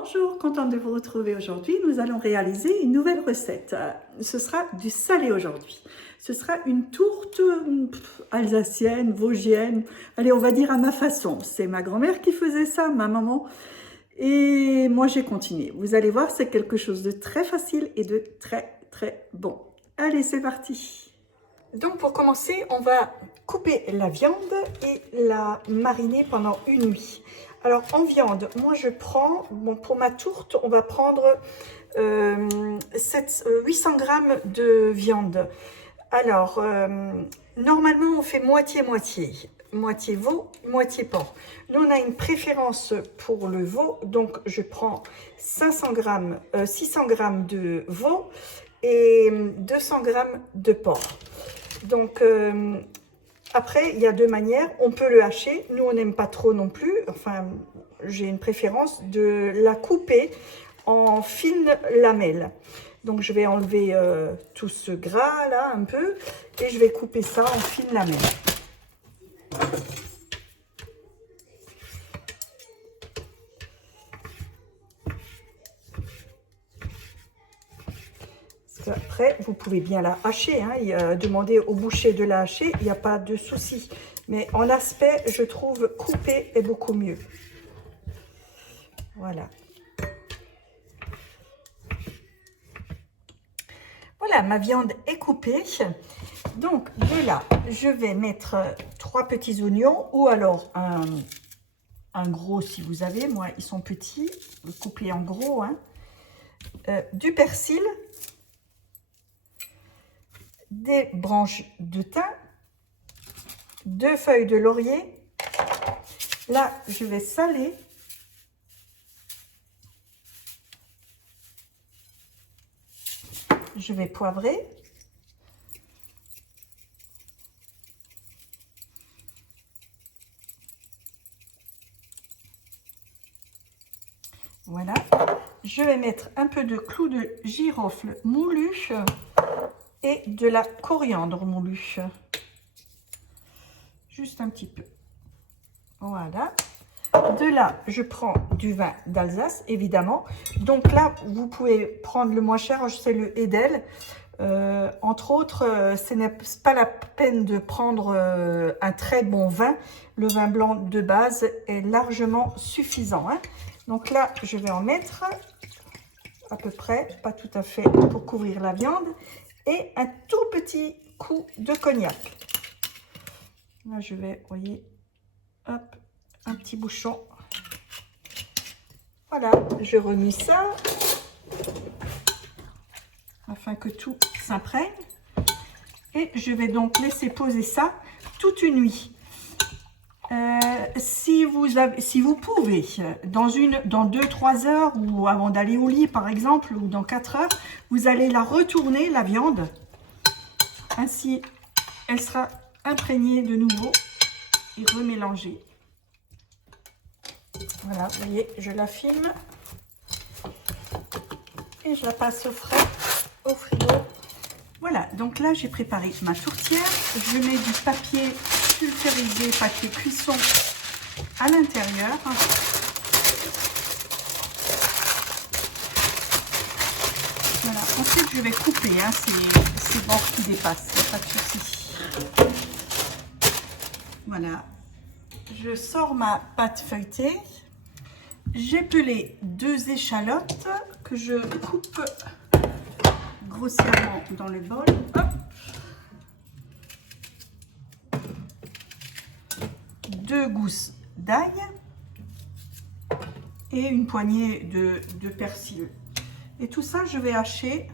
Bonjour, contente de vous retrouver aujourd'hui. Nous allons réaliser une nouvelle recette. Ce sera du salé aujourd'hui. Ce sera une tourte alsacienne, vosgienne. Allez, on va dire à ma façon. C'est ma grand-mère qui faisait ça, ma maman. Et moi, j'ai continué. Vous allez voir, c'est quelque chose de très facile et de très bon. Allez, c'est parti. Donc, pour commencer, on va couper la viande et la mariner pendant une nuit. Alors, en viande, moi, je prends, bon, pour ma tourte, on va prendre 800 g de viande. Alors, normalement, on fait moitié-moitié. Moitié veau, moitié porc. Nous, on a une préférence pour le veau, donc je prends 600 g de veau et 200 g de porc. Donc, après, il y a deux manières. On peut le hacher. Nous, on n'aime pas trop non plus. Enfin, j'ai une préférence de la couper en fines lamelles. Donc, je vais enlever tout ce gras là un peu et je vais couper ça en fines lamelles. Après, vous pouvez bien la hacher, hein, demander au boucher de la hacher, il n'y a pas de souci. Mais en aspect, je trouve couper est beaucoup mieux. Voilà. Voilà, ma viande est coupée. Donc, de là, je vais mettre 3 petits oignons ou alors un gros si vous avez. Moi, ils sont petits, coupés en gros. Hein. Du persil. Des branches de thym, 2 feuilles de laurier. Là, je vais saler. Je vais poivrer. Voilà. Je vais mettre un peu de clou de girofle moulu et de la coriandre moulue. Juste un petit peu. Voilà. De là, je prends du vin d'Alsace, évidemment. Donc là, vous pouvez prendre le moins cher, c'est le Edel. Entre autres, ce n'est pas la peine de prendre un très bon vin. Le vin blanc de base est largement suffisant. Hein. Donc là, je vais en mettre à peu près, pas tout à fait pour couvrir la viande. Et un tout petit coup de cognac. Là, je vais, vous voyez, hop, un petit bouchon. Voilà, je remue ça afin que tout s'imprègne. Et je vais donc laisser poser ça toute une nuit. Si vous pouvez, dans 2-3 heures ou avant d'aller au lit par exemple, ou dans 4 heures, vous allez la retourner, la viande. Ainsi, elle sera imprégnée de nouveau et remélangée. Voilà, vous voyez, je la filme et je la passe au frais, au frigo. Voilà, donc là, j'ai préparé ma tourtière. Je mets du papier pulvérisé, papier cuisson à l'intérieur. Voilà, ensuite je vais couper hein, ces bords qui dépassent, il n'y a pas de souci. Voilà, je sors ma pâte feuilletée. J'ai pelé 2 échalotes que je coupe grossièrement dans le bol. Hop. 2 gousses d'ail et une poignée de persil. Et tout ça, je vais hacher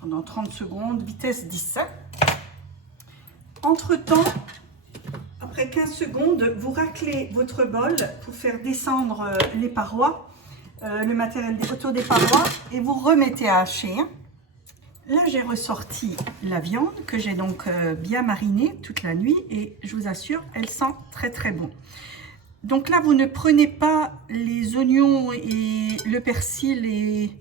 pendant 30 secondes, vitesse 10. Entre-temps, après 15 secondes, vous raclez votre bol pour faire descendre les parois, le matériel autour des parois, et vous remettez à hacher. Là, j'ai ressorti la viande que j'ai donc bien marinée toute la nuit et je vous assure, elle sent très bon. Donc là, vous ne prenez pas les oignons et le persil et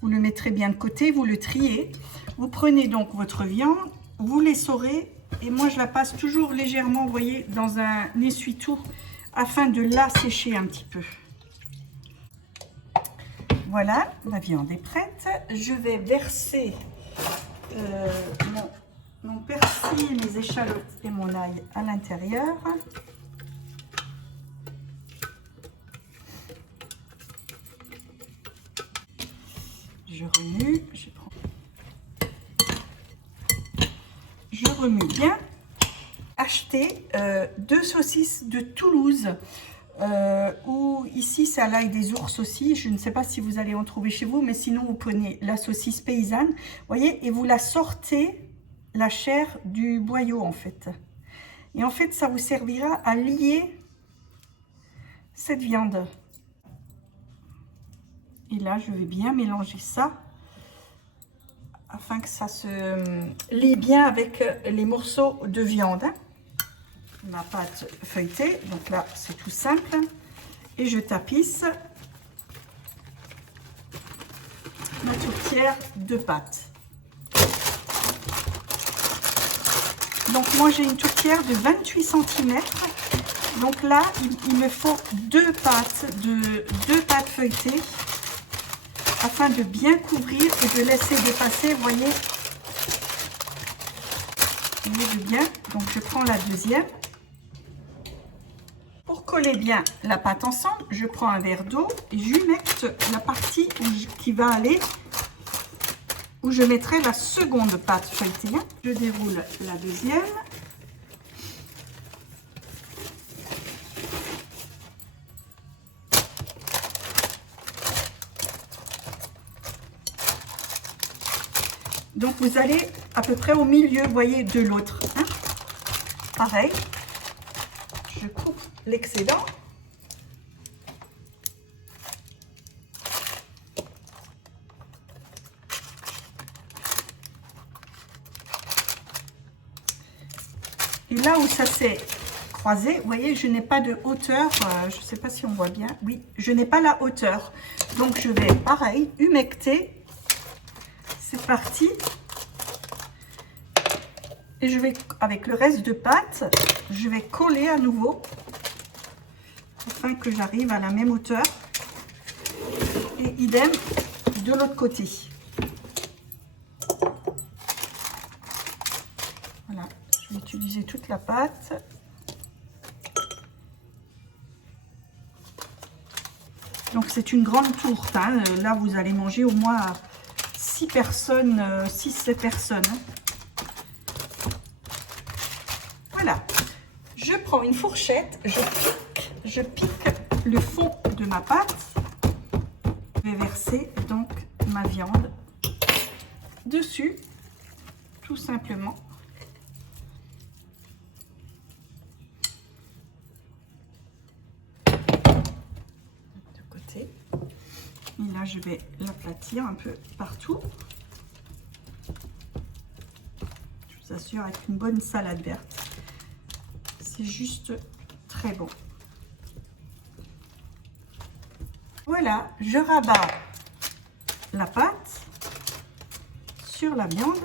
vous le mettrez bien de côté, vous le triez. Vous prenez donc votre viande, vous l'essorez et moi je la passe toujours légèrement, vous voyez, dans un essuie-tout afin de la sécher un petit peu. Voilà, la viande est prête. Je vais verser mon persil, mes échalotes et mon ail à l'intérieur. Je remue, je remue bien. Acheter 2 saucisses de Toulouse, ou ici c'est à l'ail des ours aussi. Je ne sais pas si vous allez en trouver chez vous, mais sinon vous prenez la saucisse paysanne, voyez, et vous la sortez la chair du boyau en fait. Et en fait ça vous servira à lier cette viande. Et là je vais bien mélanger ça afin que ça se lie bien avec les morceaux de viande. Ma pâte feuilletée, donc là c'est tout simple, et je tapisse ma tourtière de pâte. Donc moi j'ai une tourtière de 28 cm, donc là il me faut deux pâtes feuilletées afin de bien couvrir et de laisser dépasser, vous voyez bien. Donc je prends la deuxième. Pour coller bien la pâte ensemble, je prends un verre d'eau et j'humecte la partie qui va aller, où je mettrai la seconde pâte feuilletée. Je déroule la deuxième. Donc vous allez à peu près au milieu, vous voyez, de l'autre. Hein. Pareil, je coupe l'excédent. Et là où ça s'est croisé, vous voyez, je n'ai pas de hauteur, je ne sais pas si on voit bien, oui, je n'ai pas la hauteur. Donc je vais, pareil, humecter cette partie. Et je vais, avec le reste de pâte, je vais coller à nouveau afin que j'arrive à la même hauteur. Et idem de l'autre côté. Voilà, je vais utiliser toute la pâte. Donc c'est une grande tourte, hein. Là vous allez manger au moins 6 personnes, 6-7 personnes. Voilà, je prends une fourchette, je pique le fond de ma pâte. Je vais verser donc ma viande dessus, tout simplement. De côté. Et là, je vais l'aplatir un peu partout. Je vous assure, avec une bonne salade verte. C'est juste très bon. Voilà, je rabats la pâte sur la viande.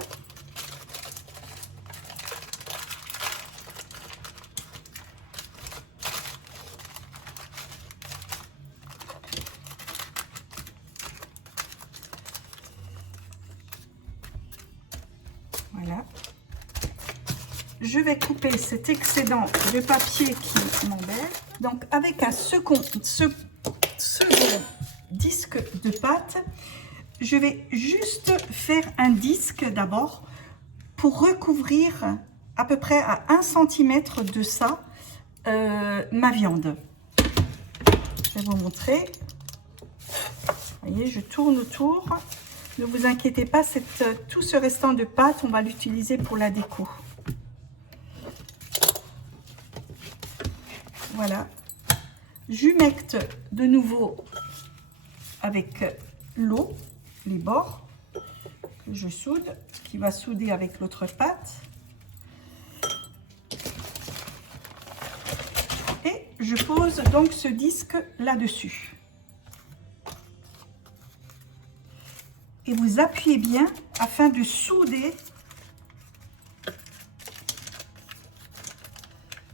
Voilà. Je vais couper cet excédent de papier qui m'embête. Donc avec un second disque de pâte, je vais juste faire un disque d'abord pour recouvrir à peu près à 1 cm de ça ma viande. Je vais vous montrer. Vous voyez, je tourne autour. Ne vous inquiétez pas, tout ce restant de pâte, on va l'utiliser pour la déco. Voilà. J'humecte de nouveau avec l'eau, les bords, que je soude, qui va souder avec l'autre pâte. Et je pose donc ce disque là-dessus. Et vous appuyez bien afin de souder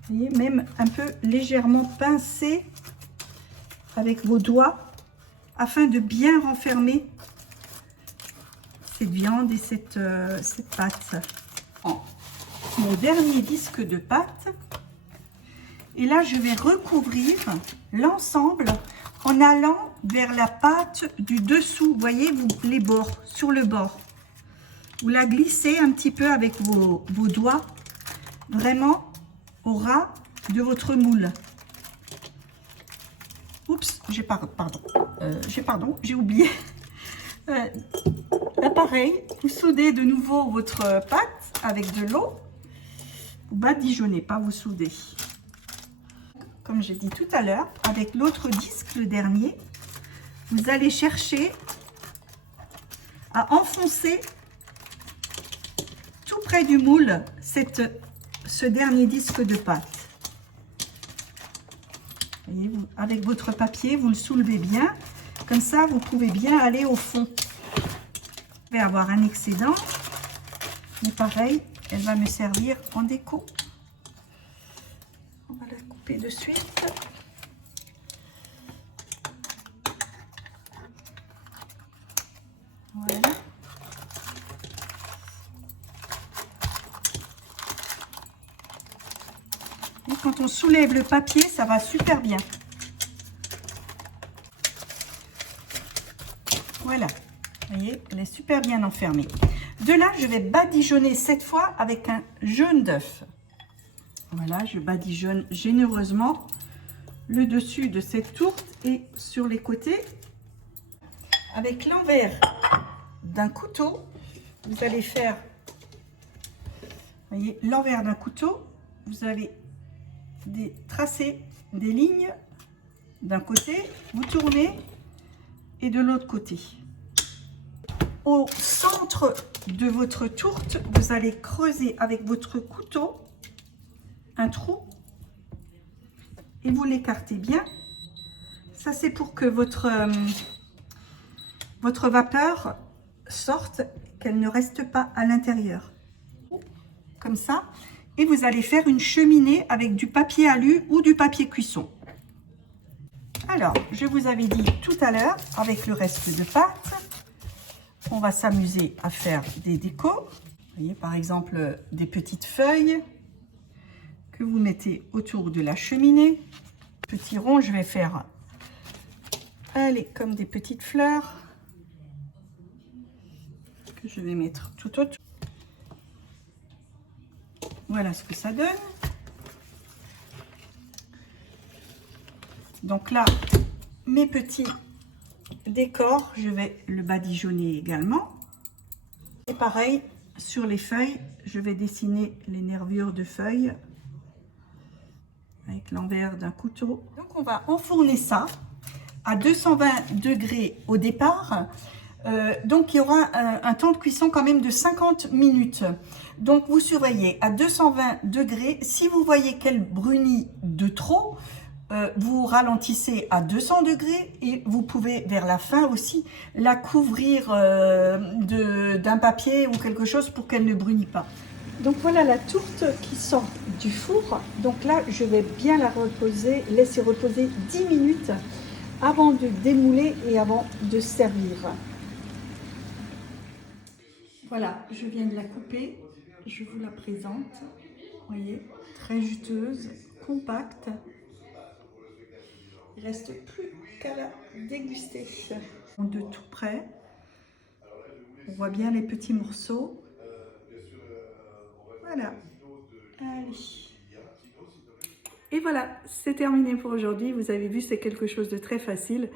Vous voyez, même un peu légèrement pincé avec vos doigts afin de bien renfermer cette viande et cette pâte. Mon dernier disque de pâte. Et là, je vais recouvrir l'ensemble en allant vers la pâte du dessous. Vous voyez, les bords, sur le bord. Vous la glissez un petit peu avec vos doigts, vraiment au ras de votre moule. Oups, j'ai oublié. Là, pareil, vous soudez de nouveau votre pâte avec de l'eau. Vous badigeonnez, pas vous soudez. Comme j'ai dit tout à l'heure, avec l'autre disque, le dernier, vous allez chercher à enfoncer tout près du moule ce dernier disque de pâte. Voyez, avec votre papier, vous le soulevez bien. Comme ça, vous pouvez bien aller au fond. Vous pouvez avoir un excédent, mais pareil, elle va me servir en déco. On va la couper de suite. Voilà. Et quand on soulève le papier, ça va super bien. Voilà. Vous voyez, elle est super bien enfermée. De là, je vais badigeonner cette fois avec un jaune d'œuf. Voilà, je badigeonne généreusement le dessus de cette tourte et sur les côtés. Avec l'envers d'un couteau, vous allez faire, vous voyez, l'envers d'un couteau, vous allez tracer des lignes d'un côté, vous tournez et de l'autre côté. Au centre de votre tourte, vous allez creuser avec votre couteau un trou et vous l'écartez bien. Ça, c'est pour que votre vapeur sorte, qu'elle ne reste pas à l'intérieur. Comme ça. Et vous allez faire une cheminée avec du papier alu ou du papier cuisson. Alors, je vous avais dit tout à l'heure, avec le reste de pâte, on va s'amuser à faire des décos. Vous voyez, par exemple, des petites feuilles que vous mettez autour de la cheminée. Petits ronds, je vais faire, allez, comme des petites fleurs que je vais mettre tout autour. Voilà ce que ça donne. Donc là, mes petits décors, je vais le badigeonner également. Et pareil, sur les feuilles, je vais dessiner les nervures de feuilles avec l'envers d'un couteau. Donc on va enfourner ça à 220 degrés au départ. Donc il y aura un temps de cuisson quand même de 50 minutes. Donc vous surveillez à 220 degrés. Si vous voyez qu'elle brunit de trop, vous ralentissez à 200 degrés et vous pouvez vers la fin aussi la couvrir d'un papier ou quelque chose pour qu'elle ne brunit pas. Donc voilà la tourte qui sort du four. Donc là, je vais bien la reposer, laisser reposer 10 minutes avant de démouler et avant de servir. Voilà, je viens de la couper, je vous la présente. Vous voyez, très juteuse, compacte. Il ne reste plus qu'à la déguster. De tout près, on voit bien les petits morceaux. Voilà. Allez. Et voilà, c'est terminé pour aujourd'hui. Vous avez vu, c'est quelque chose de très facile.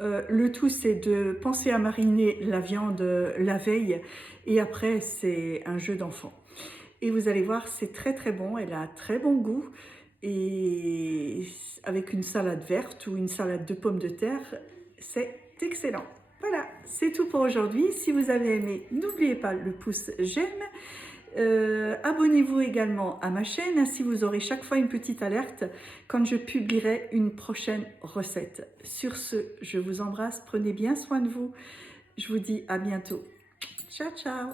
Le tout, c'est de penser à mariner la viande la veille et après, c'est un jeu d'enfant. Et vous allez voir, c'est très très bon, elle a un très bon goût et avec une salade verte ou une salade de pommes de terre, c'est excellent. Voilà, c'est tout pour aujourd'hui. Si vous avez aimé, n'oubliez pas le pouce j'aime. Abonnez-vous également à ma chaîne, ainsi vous aurez chaque fois une petite alerte quand je publierai une prochaine recette. Sur ce, je vous embrasse, prenez bien soin de vous. Je vous dis à bientôt. Ciao, ciao!